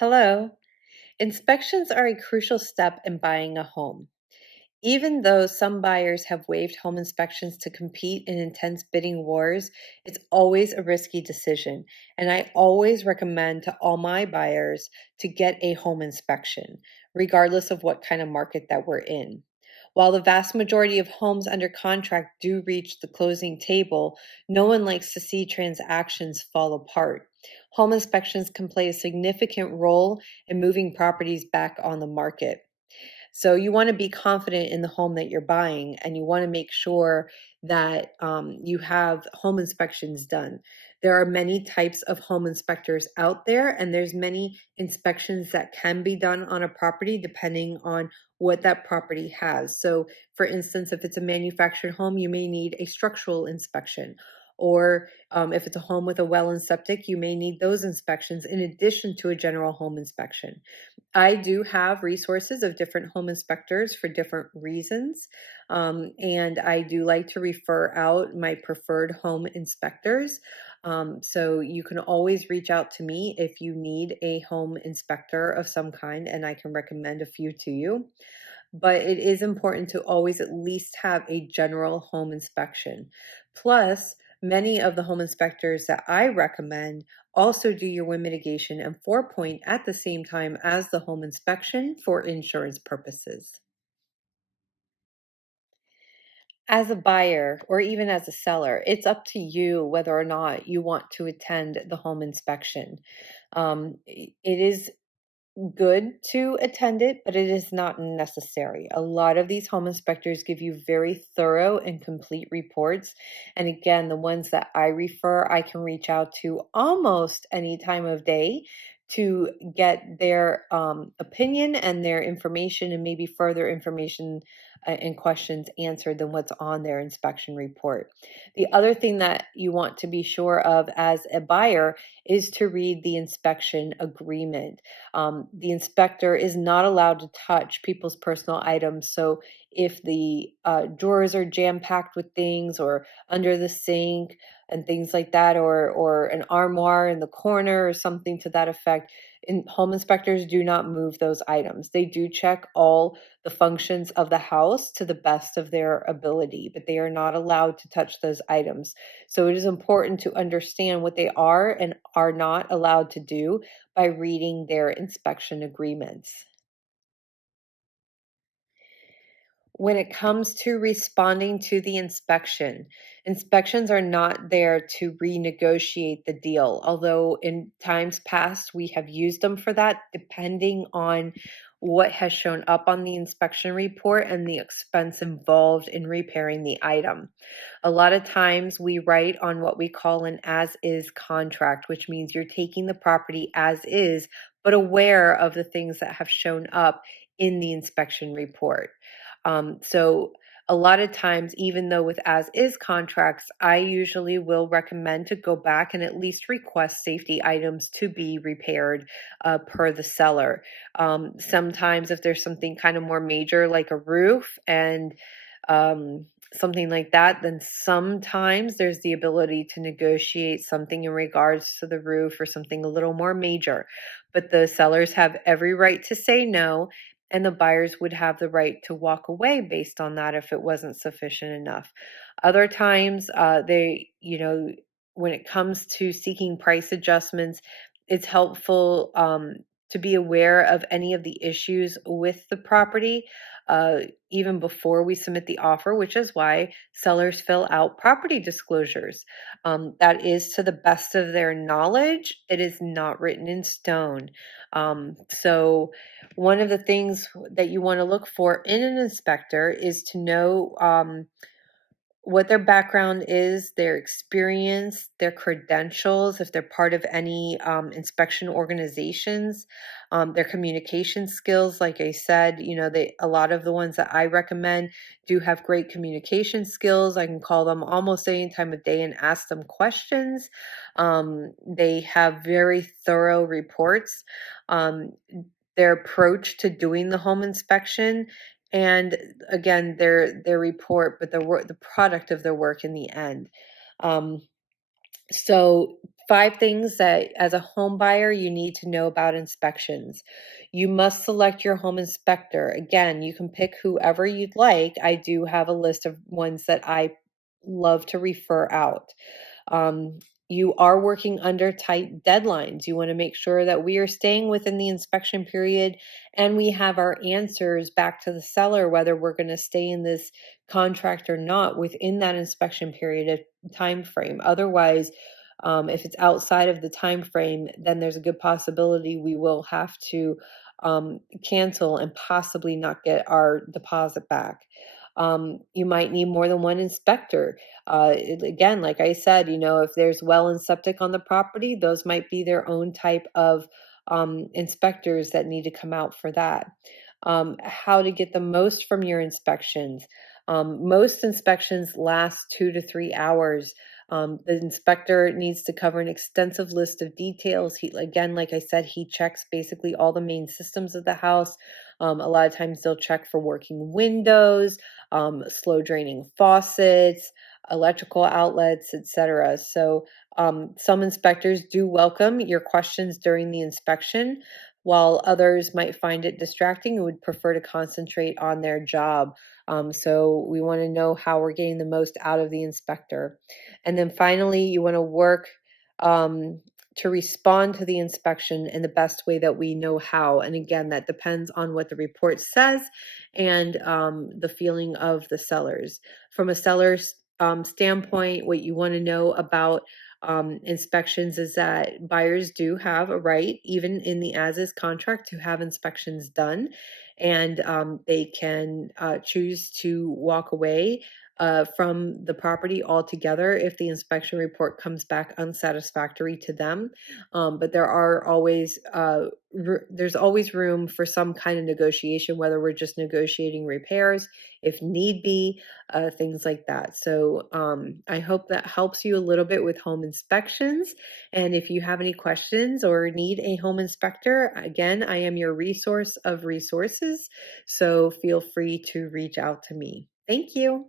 Hello. Inspections are a crucial step in buying a home. Even though some buyers have waived home inspections to compete in intense bidding wars, it's always a risky decision. And I always recommend to all my buyers to get a home inspection, regardless of what kind of market that we're in. While the vast majority of homes under contract do reach the closing table, no one likes to see transactions fall apart. Home inspections can play a significant role in moving properties back on the market. So you want to be confident in the home that you're buying, and you want to make sure that you have home inspections done. There are many types of home inspectors out there, and there's many inspections that can be done on a property depending on what that property has. So, for instance, if it's a manufactured home, you may need a structural inspection. Or if it's a home with a well and septic, you may need those inspections in addition to a general home inspection. I do have resources of different home inspectors for different reasons. And I do like to refer out my preferred home inspectors. So you can always reach out to me if you need a home inspector of some kind, and I can recommend a few to you. But it is important to always at least have a general home inspection. Plus, many of the home inspectors that I recommend also do your wind mitigation and 4-point at the same time as the home inspection for insurance purposes. As a buyer or even as a seller, it's up to you whether or not you want to attend the home inspection. It is good to attend it, but it is not necessary. A lot of these home inspectors give you very thorough and complete reports. And again, the ones that I refer, I can reach out to almost any time of day to get their opinion and their information and maybe further information and questions answered than what's on their inspection report. The other thing that you want to be sure of as a buyer is to read the inspection agreement. The inspector is not allowed to touch people's personal items. So if the drawers are jam packed with things or under the sink and things like that, or an armoire in the corner or something to that effect, home inspectors do not move those items. They do check all the functions of the house to the best of their ability, but they are not allowed to touch those items. So it is important to understand what they are and are not allowed to do by reading their inspection agreements. When it comes to responding to the inspection, inspections are not there to renegotiate the deal, although in times past we have used them for that, depending on what has shown up on the inspection report and the expense involved in repairing the item. A lot of times we write on what we call an as is contract, which means you're taking the property as is, but aware of the things that have shown up in the inspection report. So a lot of times, even though with as is contracts, I usually will recommend to go back and at least request safety items to be repaired per the seller. Sometimes, if there's something kind of more major, like a roof and something like that, then sometimes there's the ability to negotiate something in regards to the roof or something a little more major. But the sellers have every right to say no, and the buyers would have the right to walk away based on that if it wasn't sufficient enough. Other times, when it comes to seeking price adjustments, it's helpful to be aware of any of the issues with the property uh, even before we submit the offer, which is why sellers fill out property disclosures. That is to the best of their knowledge. It is not written in stone. So, one of the things that you want to look for in an inspector is to know what their background is, their experience, their credentials, if they're part of any inspection organizations, their communication skills. Like I said, a lot of the ones that I recommend do have great communication skills. I can call them almost any time of day and ask them questions. They have very thorough reports. Um, their approach to doing the home inspection and again their report, but the product of their work in the end. um, So, 5 things that as a home buyer you need to know about inspections. You must select your home inspector. Again, you can pick whoever you'd like. I do have a list of ones that I love to refer out. Um, you are working under tight deadlines. You want to make sure that we are staying within the inspection period and we have our answers back to the seller, whether we're going to stay in this contract or not within that inspection period of time frame. Otherwise, if it's outside of the time frame, then there's a good possibility we will have to cancel and possibly not get our deposit back. You might need more than one inspector. Again, like I said, if there's well and septic on the property, those might be their own type of inspectors that need to come out for that. How to get the most from your inspections. Most inspections last 2 to 3 hours. The inspector needs to cover an extensive list of details. Again, like I said, he checks basically all the main systems of the house. A lot of times they'll check for working windows, slow draining faucets, electrical outlets, etc. So some inspectors do welcome your questions during the inspection, while others might find it distracting and would prefer to concentrate on their job. So we want to know how we're getting the most out of the inspector. And then finally, you want to work um, to respond to the inspection in the best way that we know how. And again, that depends on what the report says and the feeling of the sellers. From a seller's standpoint, what you want to know about inspections is that buyers do have a right, even in the as is contract, to have inspections done. And they can choose to walk away from the property altogether if the inspection report comes back unsatisfactory to them. But there's always room for some kind of negotiation, whether we're just negotiating repairs, if need be, things like that. So I hope that helps you a little bit with home inspections. And if you have any questions or need a home inspector, again, I am your resource of resources. So feel free to reach out to me. Thank you.